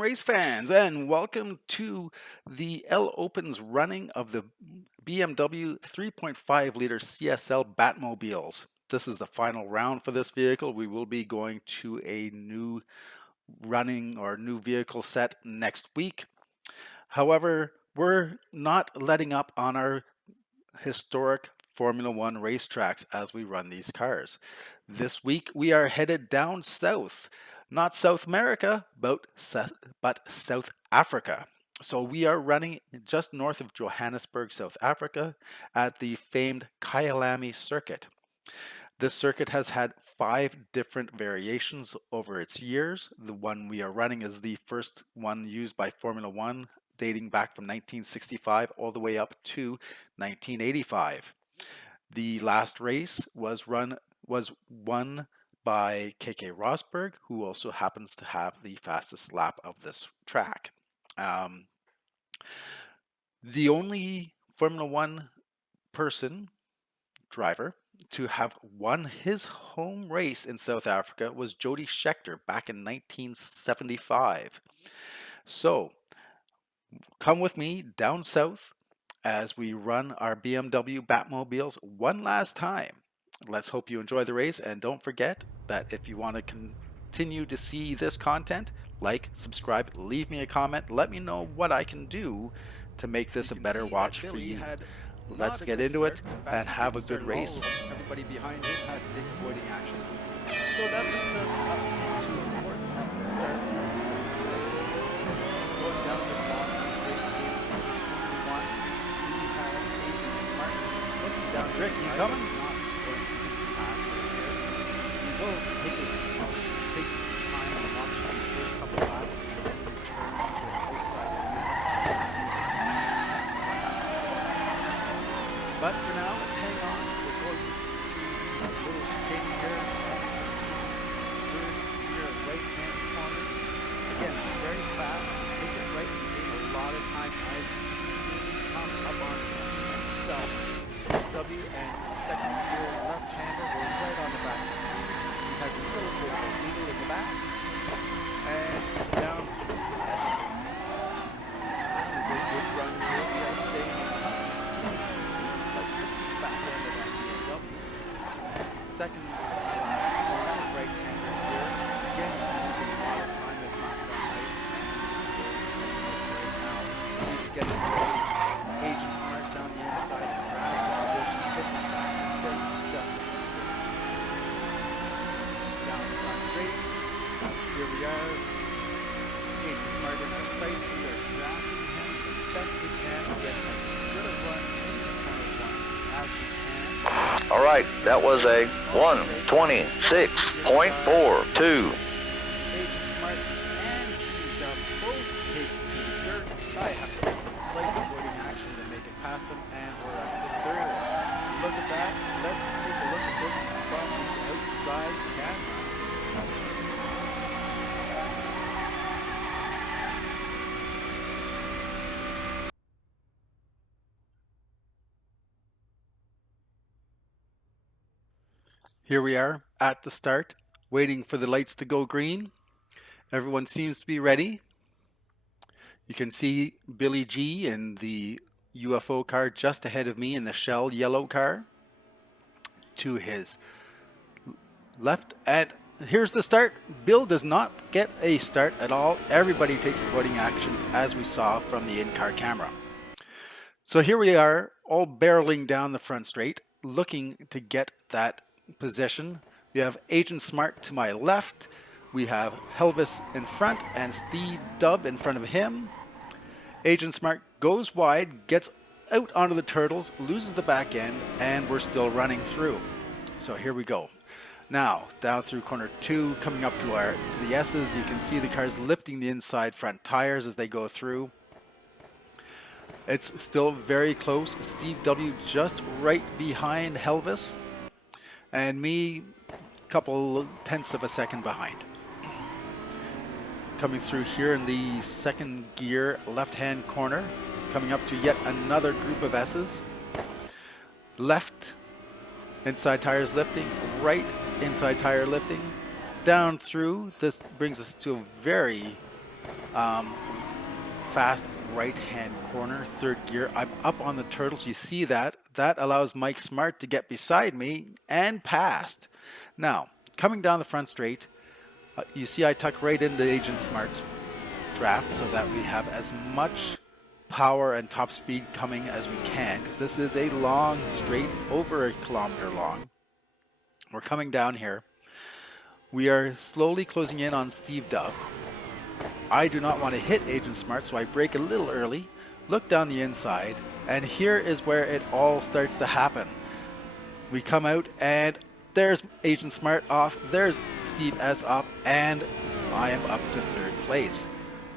race fans, and welcome to the L Open's running of the BMW 3.5 liter CSL Batmobiles. This is the final round for this vehicle. We will be going to a new running or new vehicle set next week. However, we're not letting up on our historic Formula One racetracks as we run these cars. This week we are headed down south, not South America, but South Africa. So we are running just north of Johannesburg, South Africa, at the famed Kyalami circuit. This circuit has had 5 different variations over its years. The one we are running is the first one used by Formula One, dating back from 1965 all the way up to 1985. The last race was won by KK Rosberg, who also happens to have the fastest lap of this track. The only Formula One driver to have won his home race in South Africa was Jody Scheckter back in 1975. So come with me down south as we run our BMW Batmobiles one last time. Let's hope you enjoy the race, and don't forget that if you want to continue to see this content, like, subscribe, leave me a comment, let me know what I can do to make this a better watch for you. Let's get into it and have a good race. Everybody behind him had to take avoiding action. So that brings us up to the fourth at the start of the sixth. Going down this long straight one, we have Agent Smart looking down. Rick, you coming? We will take his time and watch the first couple laps and then return to the outside units and see what happens. But for now, let's hang on. We're going to a little chicane here. Third here, right-hand corner. Again, very fast. Take it right and gain a lot of time as you come up on speed. So, W and second gear left-hander will right on the back of speed. He has a little bit of a wheel in the back. And down through the S's. This is a good run here. We are staying on top of speed. Back end of that BMW. Second last corner, right-hander here. Again, losing a lot of time if not done right. Right now, he's getting ready. Agent Smart down the inside and grabs the position, puts his back in first, just down the front straight. Here we are. Agent Smart in our sights. We are drafting him as best we can to get as good a run in the corner one. All right, that was a 1:26.42. Agent Smart and Steve Dubb both take to the dirt. I have to take slight avoiding action to make it past them, and we're up to third. Look at that. Let's take a look at this from the outside camera. Here we are at the start, waiting for the lights to go green. Everyone seems to be ready. You can see Billy G in the UFO car just ahead of me in the Shell yellow car. To his left, and here's the start. Bill does not get a start at all. Everybody takes avoiding action, as we saw from the in-car camera. So here we are, all barreling down the front straight, looking to get that position. We have Agent Smart to my left. We have Helvis in front and Steve Dubb in front of him. Agent Smart goes wide, gets out onto the turtles, loses the back end, and we're still running through. So here we go. Now, down through corner 2, coming up to the S's, you can see the cars lifting the inside front tires as they go through. It's still very close. Steve W just right behind Helvis, and me a couple tenths of a second behind. Coming through here in the second gear left-hand corner, coming up to yet another group of S's. Left inside tires lifting, right inside tire lifting, down through. This brings us to a very Fast right hand corner, third gear. I'm up on the turtles. You see that? That allows Mike Smart to get beside me and past. Now, coming down the front straight, you see I tuck right into Agent Smart's draft so that we have as much power and top speed coming as we can, because this is a long straight, over a kilometer long. We're coming down here. We are slowly closing in on Steve Dub. I do not want to hit Agent Smart, so I brake a little early, look down the inside, and here is where it all starts to happen. We come out and there's Agent Smart off, there's Steve S off, and I am up to third place.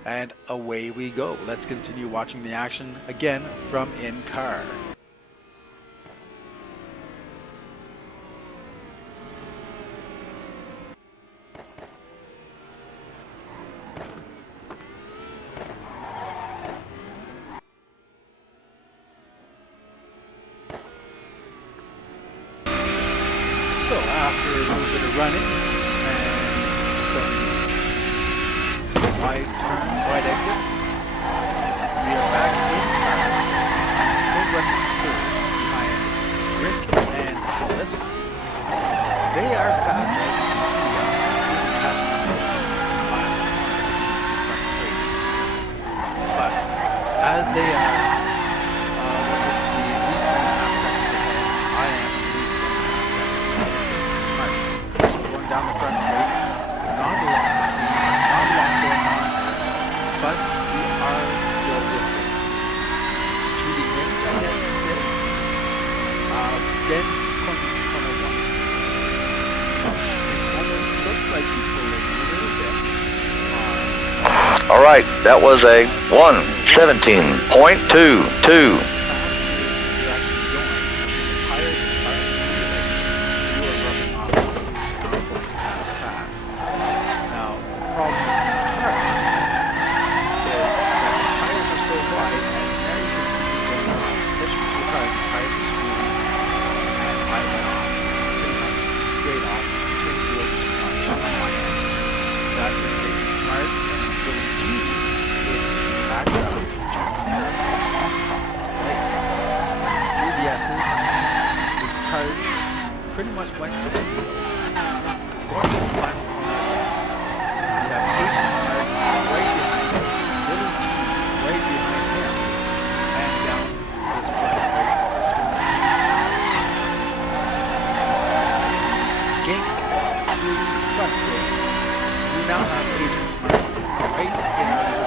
And away we go. Let's continue watching the action again from in car. So after a little bit of running and some wide turn, wide exits, we are back in car. I'm still running third behind Rick and Alice. They are faster, as you can see. I'm really catching up with the last front straight. But as they are what looks to be at least 1.5 seconds ahead, I am at least 1.5 seconds ahead. So going down the front straight, not a lot to see, not a lot going on here, but we are still with it. Shooting range, I guess you say. Then corner one. It almost looks like we pulled in a little bit. All right, that was a 1:17.22. Pretty much went to the wheels. Going to the final corner again. We have Agent Smart right behind us, Billy G right behind him, and down this front straight while we're spinning. Gink through front straight. We now have Agent Smart right in our rearview mirror.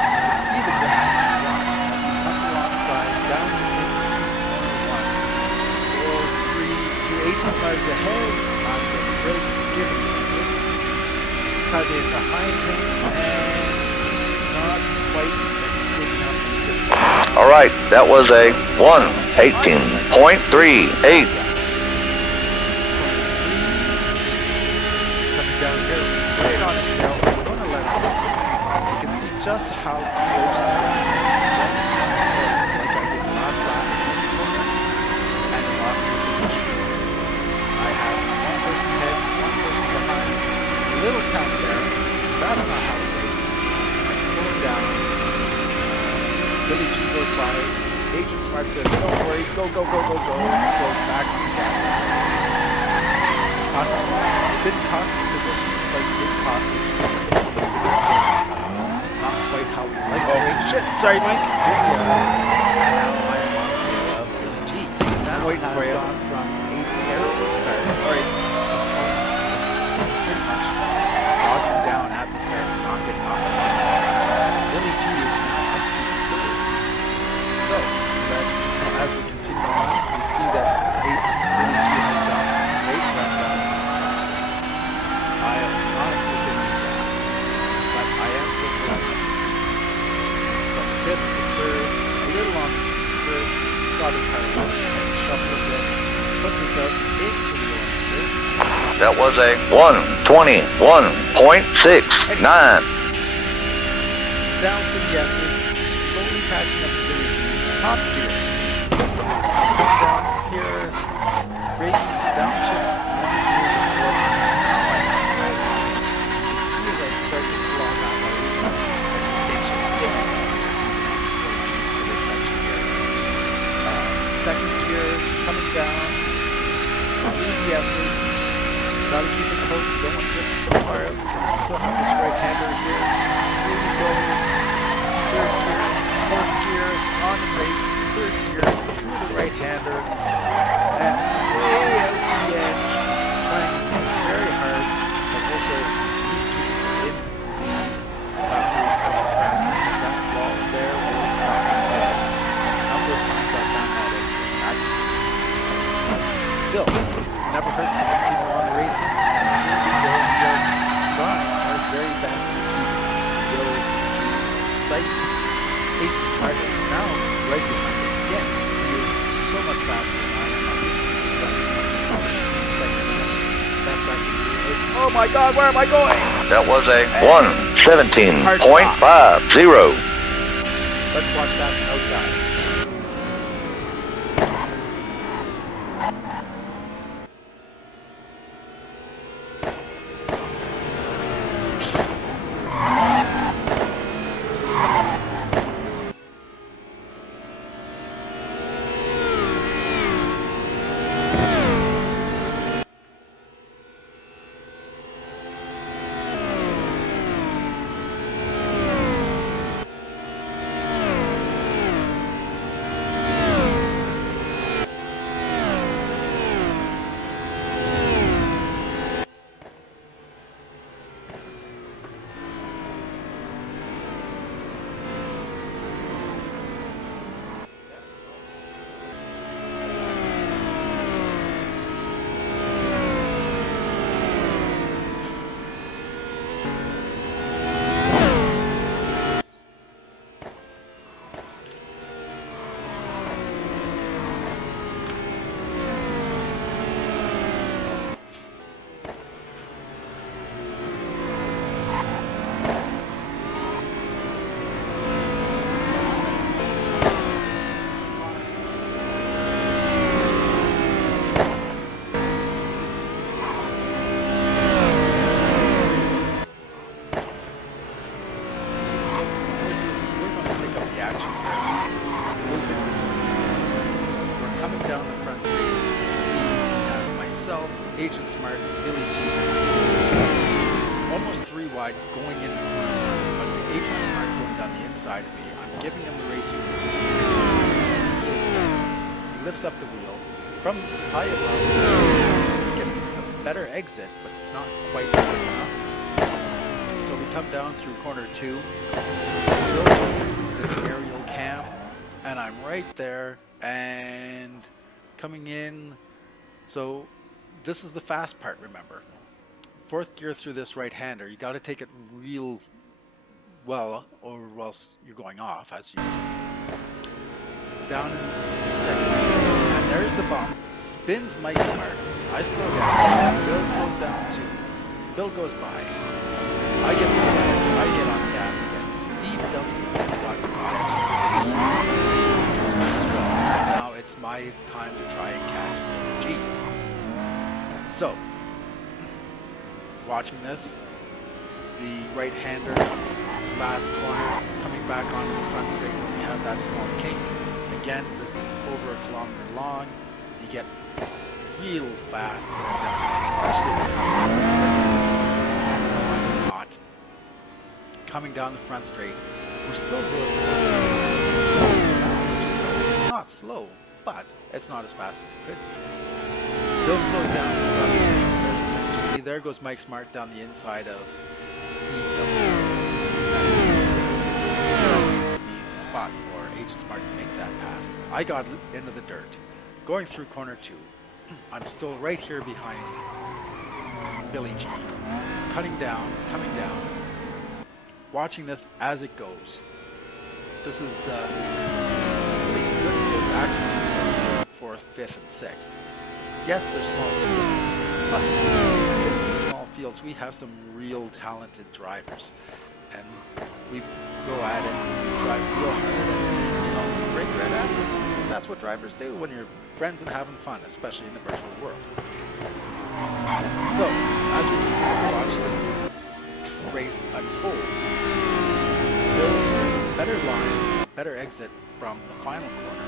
You can see the draft watch as he comes alongside down into corner 1. 4, 3, 2, Agent Smart is ahead. I'm going to break, give him something. Cut in behind him, and not quite good enough. All right, that was a 1:18.38. Coming down here, right on his tail. We're going to let him go. You can see just how close the ground is. Like I did last lap in this corner, and the last position. I have one person ahead, one person behind, a little tap there. That's not how it is. I'm slowing down. Billy G goes by. Agent Smart says, don't worry, go, go, go, go, go. So back on the gas. It didn't cost me position, but it did cost me not quite how we like. Oh, shit, sorry, Mike. And now I am on the tail of Billy G. That has gone from a terrible start. Sorry. Pretty much bogging down at the start, not getting off the line. Billy G is now up to third. So, that as we continue on, we see that Billy G has gone great run down the front straight. I am not within the gap, but I am still putting up the seat. From fifth to third, a little on third, saw the car and shuffle a bit, puts us out into the orange. That was a 1:21.69. Down to the S's, slowly catching up to Billy G. Top gear. Down here, braking, downshift, one gear before. Now I have right. You can see as I start to pull on that way. coming down, EBSs, gotta keep it close, you don't want to drift too far out because you still have this right-hander here. Here we go, third gear, fourth gear, on the brakes, third gear, through the right-hander, and way out to the edge, trying very hard, but also keeping within the boundaries of the track. There's that wall there where it's stopping dead. A number of times I've done that in practices. Still, never hurts to continue on racing, and here we go. We are trying our very best to keep Bill in sight. Agent Smart is now right behind us again. He is so much faster than I am. I think he's running 16 seconds. Best I can do is, oh my God, where am I going? That was a 1:17.50. Let's watch that from outside. Agent Smart, Billy G. Almost 3 wide going into the corner, but it's Agent Smart going down the inside of me. I'm giving him the racing. He lifts up the wheel from high above, getting a better exit, but not quite good enough. So we come down through corner 2, still this aerial cam, and I'm right there and coming in. So this is the fast part, remember. 4th gear through this right-hander. You got to take it real well or else you're going off, as you see. Down in the 2nd gear. And there's the bump. Spins Mike Smart. I slow down. Bill slows down too. Bill goes by. I get the gas. I get on the gas again. Steve W. has got by, as you can see. As well. Now it's my time to try and catch G. So, watching this, the right-hander, last corner, coming back onto the front straight when we have that small kink. Again, this is over a kilometer long. You get real fast going down, especially when you're not. Coming down the front straight, we're still going. So it's not slow, but it's not as fast as it could be. Bill slows down for some. There goes Mike Smart down the inside of Steve W. That seemed to be the spot for Agent Smart to make that pass. I got into the dirt. Going through corner 2. I'm still right here behind Billy G. Cutting down, coming down. Watching this as it goes. This is some really good goes actually 4th, 5th, and 6th. Yes, they're small fields, but within these small fields, we have some real talented drivers, and we go at it, drive real hard, and break right at it. That's what drivers do when you're friends and having fun, especially in the virtual world. So, as we continue to watch this race unfold, Bill gets a better line, a better exit from the final corner.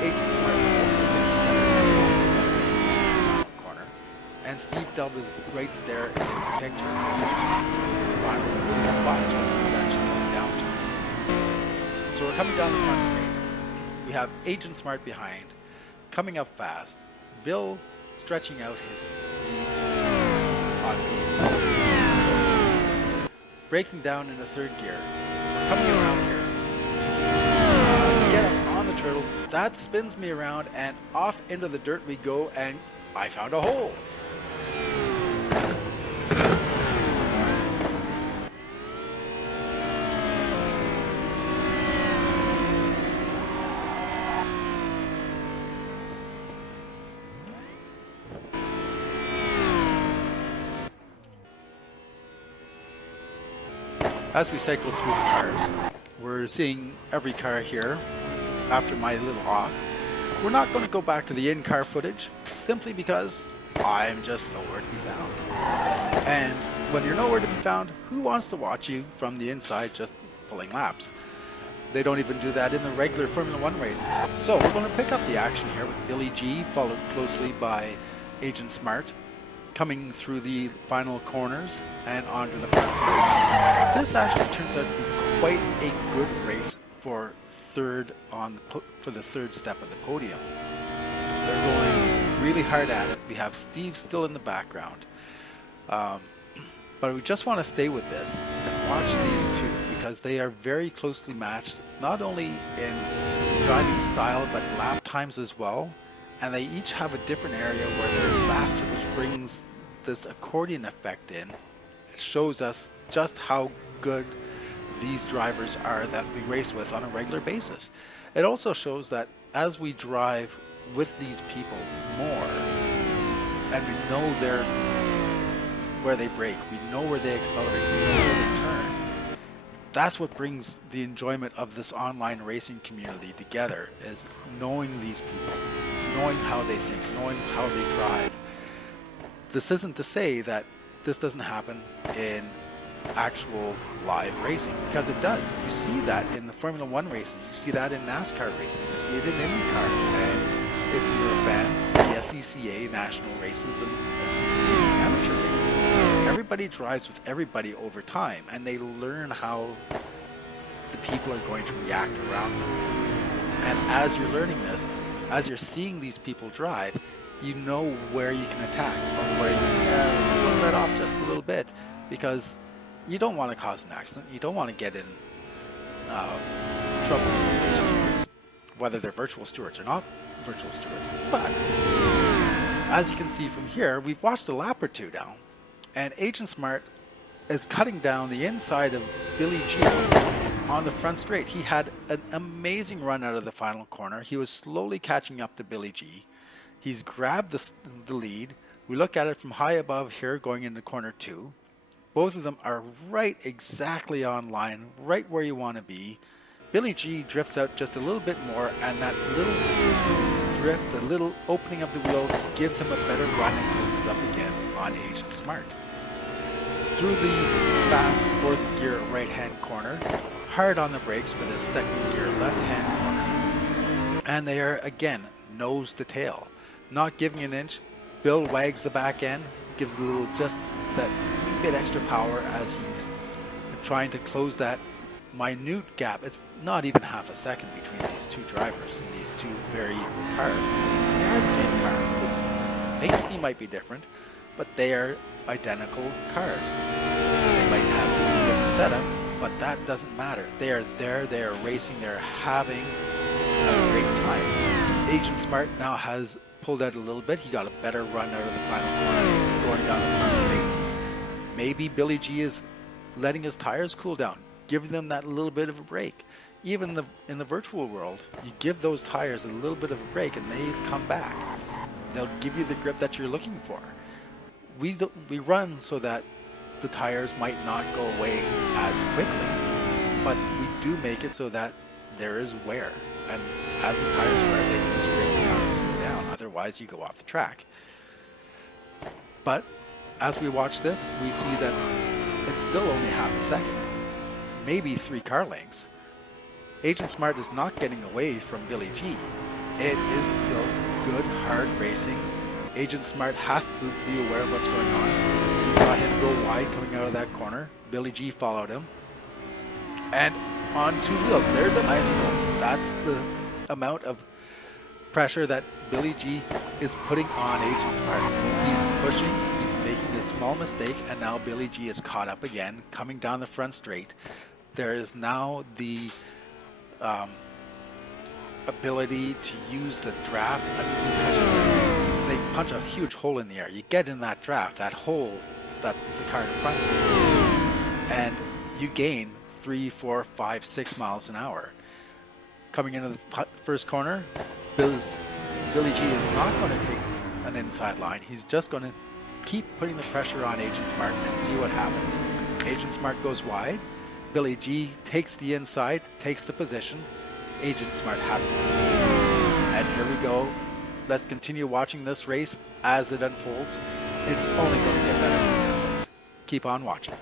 Agent Smart also gets a better exit. and Steve Dub is right there in the picture. The final spot is what this is actually coming down to. So we're coming down the front straight. We have Agent Smart behind, coming up fast. Bill stretching out his lead on medium. Braking down into third gear. We're coming around here. Get up on the turtles. That spins me around and off into the dirt we go, and I found a hole. As we cycle through the cars, we're seeing every car here after my little off. We're not going to go back to the in-car footage simply because I'm just nowhere to be found. And when you're nowhere to be found, who wants to watch you from the inside just pulling laps? They don't even do that in the regular Formula One races. So we're going to pick up the action here with Billy G, followed closely by Agent Smart, coming through the final corners and onto the front straight. This actually turns out to be quite a good race for the third step of the podium. They're going really hard at it. We have Steve still in the background, but we just want to stay with this and watch these two because they are very closely matched, not only in driving style but lap times as well. And they each have a different area where they're faster, which brings this accordion effect in. It shows us just how good these drivers are that we race with on a regular basis. It also shows that as we drive with these people more, and we know where they brake, we know where they accelerate, we know where they turn. That's what brings the enjoyment of this online racing community together, is knowing these people, knowing how they think, knowing how they drive. This isn't to say that this doesn't happen in actual live racing, because it does. You see that in the Formula One races, you see that in NASCAR races, you see it in IndyCar, and if you're a fan, the SCCA national races and SCCA amateur races, everybody drives with everybody over time, and they learn how the people are going to react around them. And as you're learning this, as you're seeing these people drive, you know where you can attack or where you want to let off just a little bit, because you don't want to cause an accident. You don't want to get in trouble with the race stewards, whether they're virtual stewards or not virtual stewards. But as you can see from here, we've watched a lap or two down, and Agent Smart is cutting down the inside of Billy G on the front straight. He had an amazing run out of the final corner. He was slowly catching up to Billy G. He's grabbed the lead. We look at it from high above here going into corner 2. Both of them are right exactly on line, right where you want to be. Billy G drifts out just a little bit more, and that little drift, the little opening of the wheel, gives him a better run and closes up again on Agent Smart. Through the fast fourth gear right-hand corner, hard on the brakes for this second gear left-hand corner. And they are, again, nose to tail. Not giving an inch. Bill wags the back end, gives a little, just that wee bit extra power as he's trying to close that minute gap. It's not even half a second between these two drivers and these two very equal cars, because they are the same car. The paint scheme might be different, but they are identical cars. They might have a different setup, but that doesn't matter. They are there, they are racing, they're having a great time. Agent Smart now has pulled out a little bit. He got a better run out of the final corner. He's going down the front straight. Maybe Billy G is letting his tires cool down, giving them that little bit of a break. Even in the virtual world, you give those tires a little bit of a break and they come back. They'll give you the grip that you're looking for. We run so that the tires might not go away as quickly, but we do make it so that there is wear. And as the tires wear, they use brake down to slow down. Otherwise, you go off the track. But as we watch this, we see that it's still only half a second, maybe 3 car lengths. Agent Smart is not getting away from Billy G. It is still good, hard racing Agent Smart has to be aware of what's going on. We saw him go wide coming out of that corner. Billy G followed him. And on two wheels, there's a bicycle. That's the amount of pressure that Billy G is putting on Agent Smart. He's pushing, he's making a small mistake, and now Billy G is caught up again, coming down the front straight. There is now the ability to use the draft. I mean, these cars are, they punch a huge hole in the air. You get in that draft, that hole that the car in front of you, and you gain 3, 4, 5, 6 miles an hour. Coming into the first corner, Billy G is not going to take an inside line. He's just going to keep putting the pressure on Agent Smart and see what happens. Agent Smart goes wide. Billy G takes the inside, takes the position. Agent Smart has to concede. And here we go. Let's continue watching this race as it unfolds. It's only going to get better from here, folks. Keep on watching.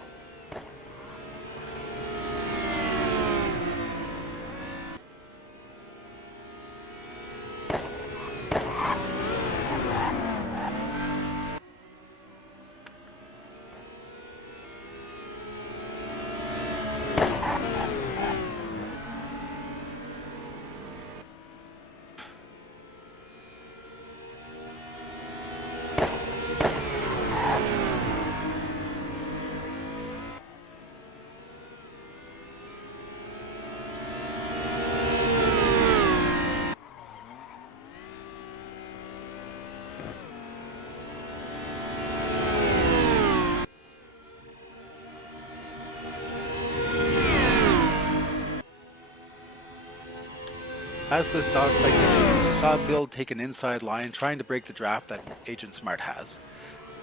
As this dogfight continues, you saw Bill take an inside line trying to break the draft that Agent Smart has.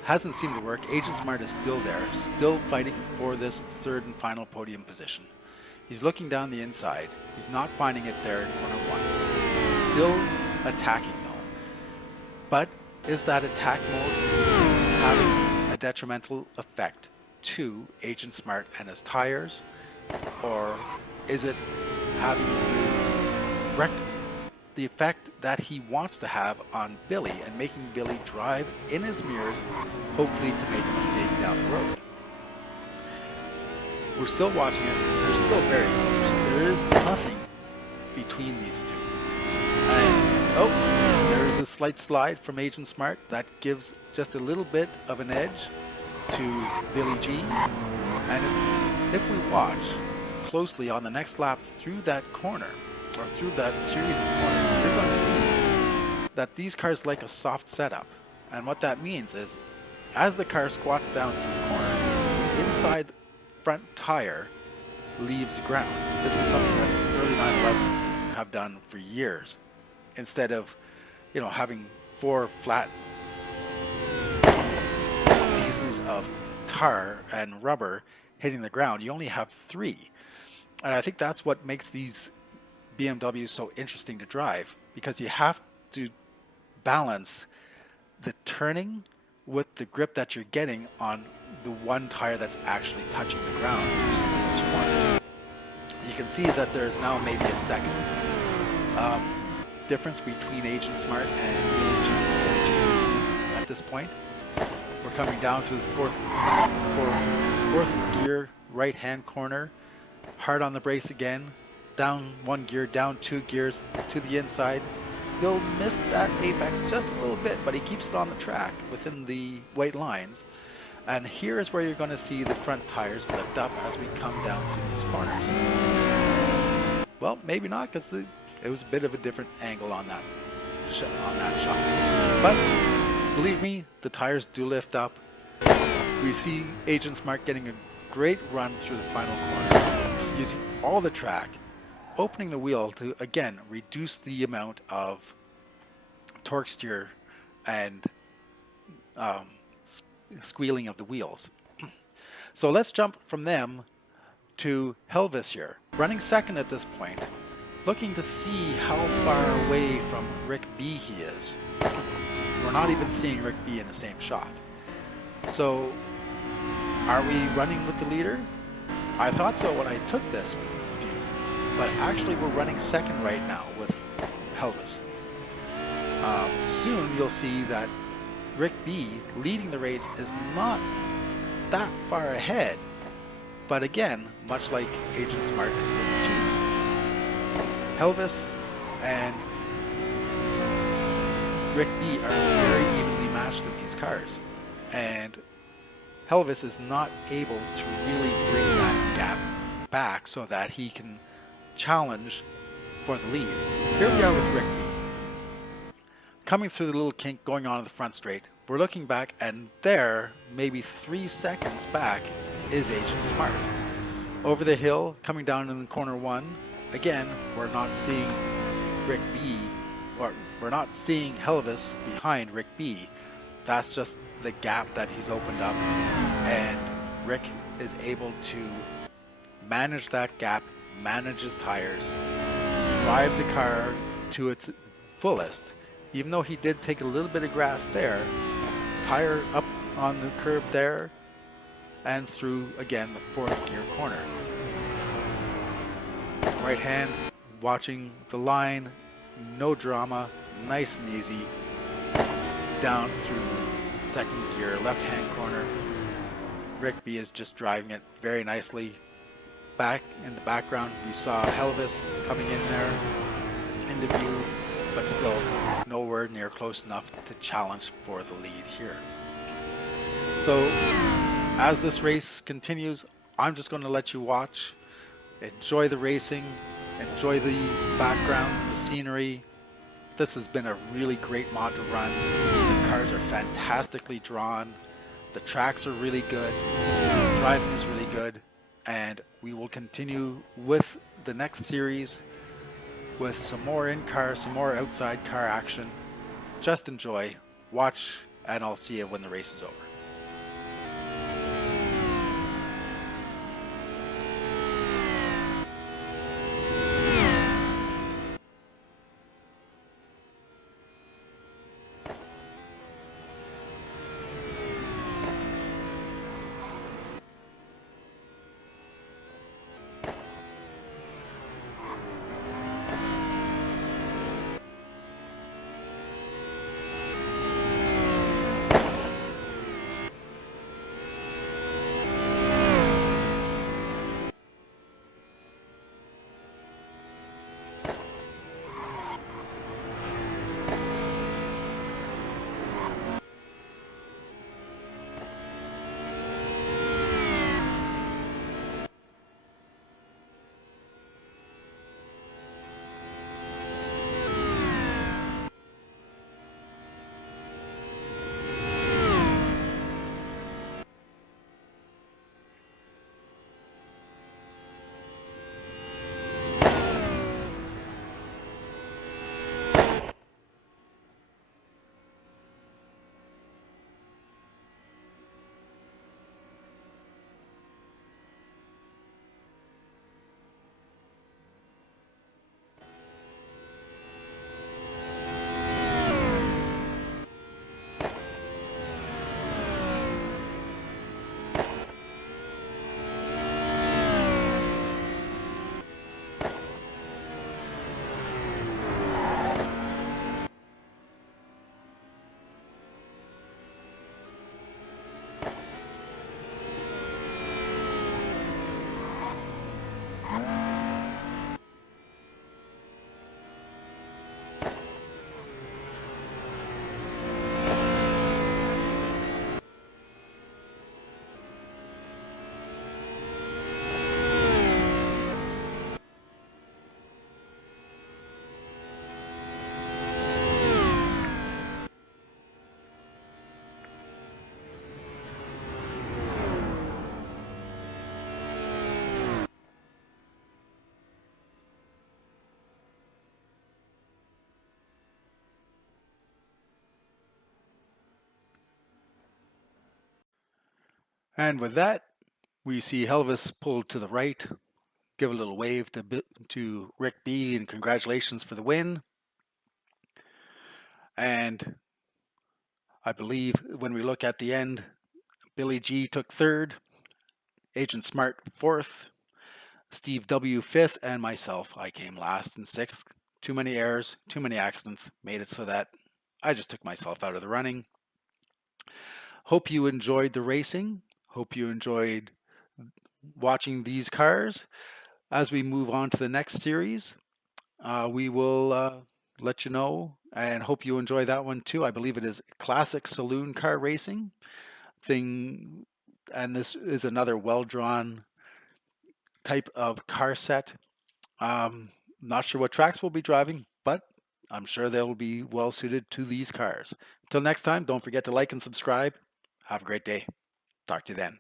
Hasn't seemed to work. Agent Smart is still there, still fighting for this third and final podium position. He's looking down the inside. He's not finding it there in corner one. He's still attacking though. But is that attack mode having a detrimental effect to Agent Smart and his tires? Or is it having the effect that he wants to have on Billy and making Billy drive in his mirrors, hopefully to make a mistake down the road? We're still watching it. They're still very close. There is nothing between these two. And oh, there's a slight slide from Agent Smart that gives just a little bit of an edge to Billy G. And if we watch closely on the next lap through that corner, or through that series of corners, you're going to see that these cars like a soft setup. And what that means is, as the car squats down through the corner, the inside front tire leaves the ground. This is something that early 911s have done for years. Instead of, having 4 flat pieces of tar and rubber hitting the ground, you only have 3. And I think that's what makes these BMW is so interesting to drive, because you have to balance the turning with the grip that you're getting on the one tire that's actually touching the ground through some of those corners. You can see that there's now maybe a second difference between Agent Smart and Billy G at this point. We're coming down through the fourth gear right hand corner, hard on the brakes again. Down 1 gear, down 2 gears to the inside. Bill missed that apex just a little bit, but he keeps it on the track within the white lines. And here is where you're going to see the front tires lift up as we come down through these corners. Well, maybe not, because it was a bit of a different angle on that shot. But believe me, the tires do lift up. We see Agent Smart getting a great run through the final corner, using all the track, opening the wheel to, again, reduce the amount of torque steer and squealing of the wheels. So let's jump from them to Helvis here, running second at this point, looking to see how far away from Rick B he is. We're not even seeing Rick B in the same shot. So are we running with the leader? I thought so when I took this view, but actually we're running second right now with Helvis. Soon you'll see that Rick B leading the race is not that far ahead. But again, much like Agent Smart and Rick G, Helvis and Rick B are very evenly matched in these cars. And Helvis is not able to really bring that gap back so that he can challenge for the lead. Here we are with Rick B. Coming through the little kink going on in the front straight. We're looking back, and there, maybe 3 seconds back, is Agent Smart. Over the hill, coming down in corner 1, again, we're not seeing Rick B, or we're not seeing Helvis behind Rick B. That's just the gap that he's opened up, and Rick is able to manage that gap, manage his tires, drive the car to its fullest. Even though he did take a little bit of grass there, tire up on the curb there, and through again the 4th gear corner. Right hand, watching the line, no drama, nice and easy. Down through 2nd gear, left hand corner. Rick B is just driving it very nicely. Back in the background, we saw Helvis coming in there into view, but still nowhere near close enough to challenge for the lead here. So as this race continues, I'm just going to let you watch, enjoy the racing, enjoy the background, the scenery. This has been a really great mod to run. The cars are fantastically drawn. The tracks are really good. The driving is really good. And we will continue with the next series with some more in-car, some more outside car action. Just enjoy, watch, and I'll see you when the race is over. And with that, we see Helvis pull to the right, give a little wave to Rick B, and congratulations for the win. And I believe when we look at the end, Billy G took 3rd, Agent Smart 4th, Steve W 5th, and myself, I came last and 6th. Too many errors, too many accidents, made it so that I just took myself out of the running. Hope you enjoyed the racing. Hope you enjoyed watching these cars. As we move on to the next series, we will let you know and hope you enjoy that one too. I believe it is classic saloon car racing thing, and this is another well-drawn type of car set. Not sure what tracks we'll be driving, but I'm sure they'll be well suited to these cars. Until next time, don't forget to like and subscribe. Have a great day. Talk to you then.